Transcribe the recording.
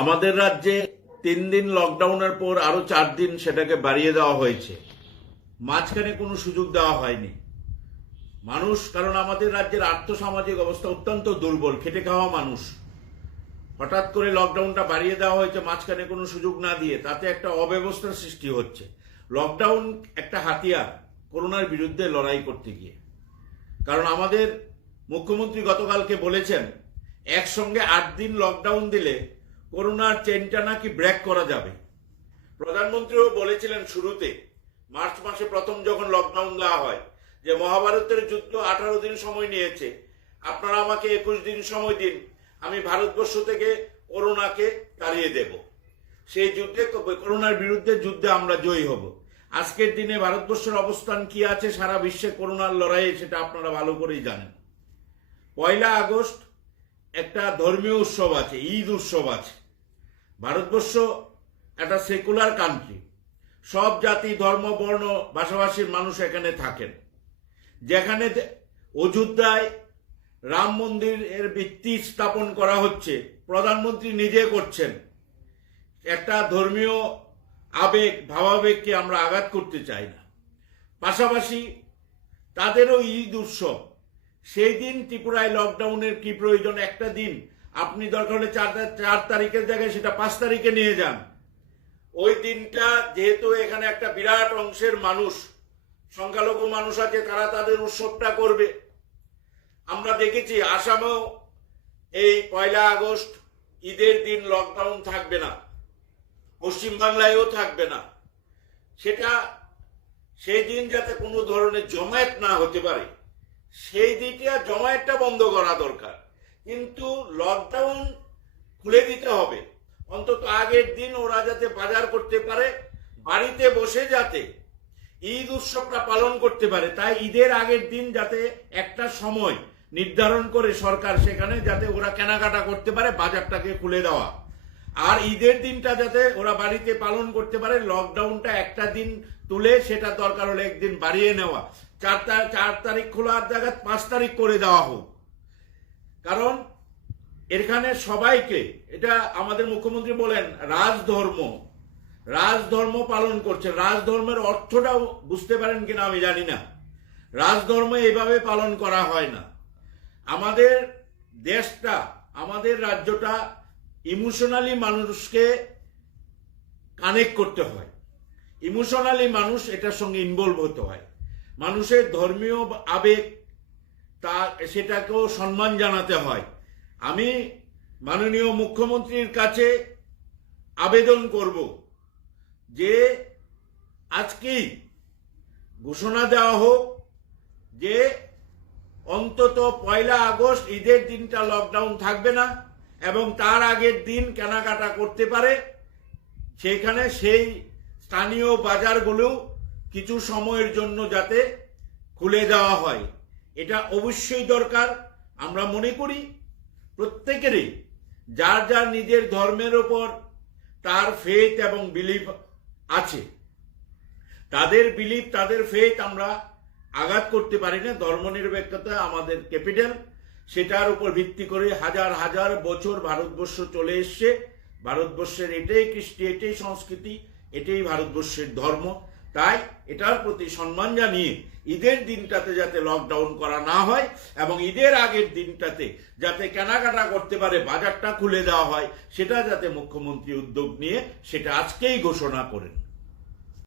আমাদের রাজ্যে 3 দিন লকডাউনের পর আরো 4 দিন সেটাকে বাড়িয়ে দেওয়া হয়েছে। মাঝখানে কোনো সুযোগ দেওয়া হয়নি মানুষ, কারণ আমাদের রাজ্যের আর্থসামাজিক অবস্থা অত্যন্ত দুর্বল, খেটে খাওয়া মানুষ। হঠাৎ করে লকডাউনটা বাড়িয়ে দেওয়া হয়েছে মাঝখানে কোনো সুযোগ না দিয়ে, তাতে একটা অব্যবস্থার সৃষ্টি হচ্ছে। লকডাউন একটা হাতিয়ার করোনার বিরুদ্ধে লড়াই করতে গিয়ে, কারণ আমাদের মুখ্যমন্ত্রী গতকালকে বলেছেন একসঙ্গে 8 দিন লকডাউন দিলে করোনার চেনটা নাকি ব্রেক করা যাবে। প্রধানমন্ত্রীও বলেছিলেন শুরুতে, মার্চ মাসে প্রথম যখন লকডাউন দেওয়া হয়, যে মহাভারতের যুদ্ধ 18 দিন সময় নিয়েছে, আপনারা আমাকে 21 দিন সময় দিন, আমি ভারতবর্ষ থেকে করোনাকে তাড়িয়ে দেব। সেই যুদ্ধে, করোনার বিরুদ্ধে যুদ্ধে আমরা জয়ী হব। আজকের দিনে ভারতবর্ষের অবস্থান কি আছে সারা বিশ্বে করোনার লড়াইয়ে, সেটা আপনারা ভালো করেই জানেন। 1 আগস্ট একটা ধর্মীয় উৎসব আছে, ঈদ উৎসব আছে। ভারতবর্ষ একটা সেকুলার কান্ট্রি, সব জাতি ধর্ম বর্ণ ভাষাভাষীর মানুষ এখানে থাকেন। যেখানে অযোধ্যায় রাম মন্দিরের ভিত্তি স্থাপন করা হচ্ছে, প্রধানমন্ত্রী নিজে করছেন। একটা ধর্মীয় আবেগ ভাবাবেগকে আমরা আঘাত করতে চাই না। পাশাপাশি তাদেরও ঈদ উৎসব, সেই দিন ত্রিপুরায় লকডাউনের কি প্রয়োজন? একটা দিন আপনি দরকার হলে 4 তারিখের জায়গায় সেটা 5 তারিখে নিয়ে যান। ওই দিনটা যেহেতু এখানে একটা বিরাট অংশের মানুষ, সংখ্যালঘু মানুষ আছে, তারা তাদের উৎসবটা করবে। আমরা দেখেছি আসামেও এই 1 আগস্ট ঈদের দিন লকডাউন থাকবে না, পশ্চিমবাংলায়ও থাকবে না। সেটা সেই দিন যাতে কোনো ধরনের জমায়েত না হতে পারে, সেই দিনটা জমায়েতটা বন্ধ করা দরকার। কিন্তু লকডাউন খুলে দিতে হবে, অন্তত আগের দিন ওরা যাতে বাজার করতে পারে, বাড়িতে বসে যাতে ঈদ উৎসবটা পালন করতে পারে। তাই ঈদের আগের দিন যাতে একটা সময় নির্ধারণ করে সরকার, সেখানে যাতে ওরা কেনাকাটা করতে পারে, বাজারটাকে খুলে দেওয়া। আর ঈদের দিনটা যাতে ওরা বাড়িতে পালন করতে পারে, লকডাউনটা একটা দিন তুলে সেটা দরকার হলে 1 দিন বাড়িয়ে নেওয়া, 4 তারিখ খোলার জায়গায় 5 তারিখ করে দেওয়া হোক। কারণ এখানে সবাইকে, এটা আমাদের মুখ্যমন্ত্রী বলেন রাজধর্ম পালন করছে। রাজধর্মের অর্থটাও বুঝতে পারেন কিনা আমি জানি না। রাজধর্ম এইভাবে পালন করা হয় না। আমাদের দেশটা, আমাদের রাজ্যটা ইমোশনালি মানুষকে কানেক্ট করতে হয়, ইমোশনালি মানুষ এটার সঙ্গে ইনভলভ হতে হয়। মানুষের ধর্মীয় আবেগ, তা সেটাকেও সম্মান জানাতে হয়। আমি মাননীয় মুখ্যমন্ত্রীর কাছে আবেদন করব যে আজকেই ঘোষণা দেওয়া হোক যে অন্তত 1 আগস্ট ঈদের দিনটা লকডাউন থাকবে না, এবং তার আগের দিন কেনাকাটা করতে পারে। সেখানে সেই স্থানীয় বাজারগুলো কিছু সময়ের জন্য যাতে খুলে দেওয়া হয়, এটা অবশ্যই দরকার। আমরা মনে করি প্রত্যেকেরই যার যার নিজের ধর্মের ওপর তার ফেথ এবং বিলিভ আছে, তাদের বিলিভ, তাদের ফেথ আমরা আঘাত করতে পারি না। ধর্মনিরপেক্ষতা আমাদের ক্যাপিটাল, সেটার উপর ভিত্তি করে হাজার হাজার বছর ভারতবর্ষ চলে এসছে। ভারতবর্ষের এটাই কৃষ্টি, এটাই সংস্কৃতি, এটাই ভারতবর্ষের ধর্ম। তাই এটার প্রতি সম্মান জানিয়ে ঈদের দিনটাতে যাতে লকডাউন করা না হয়, এবং ঈদের আগের দিনটাতে যাতে কেনাকাটা করতে পারে, বাজারটা খুলে দেওয়া হয়, সেটা যাতে মুখ্যমন্ত্রী উদ্যোগ নিয়ে সেটা আজকেই ঘোষণা করেন।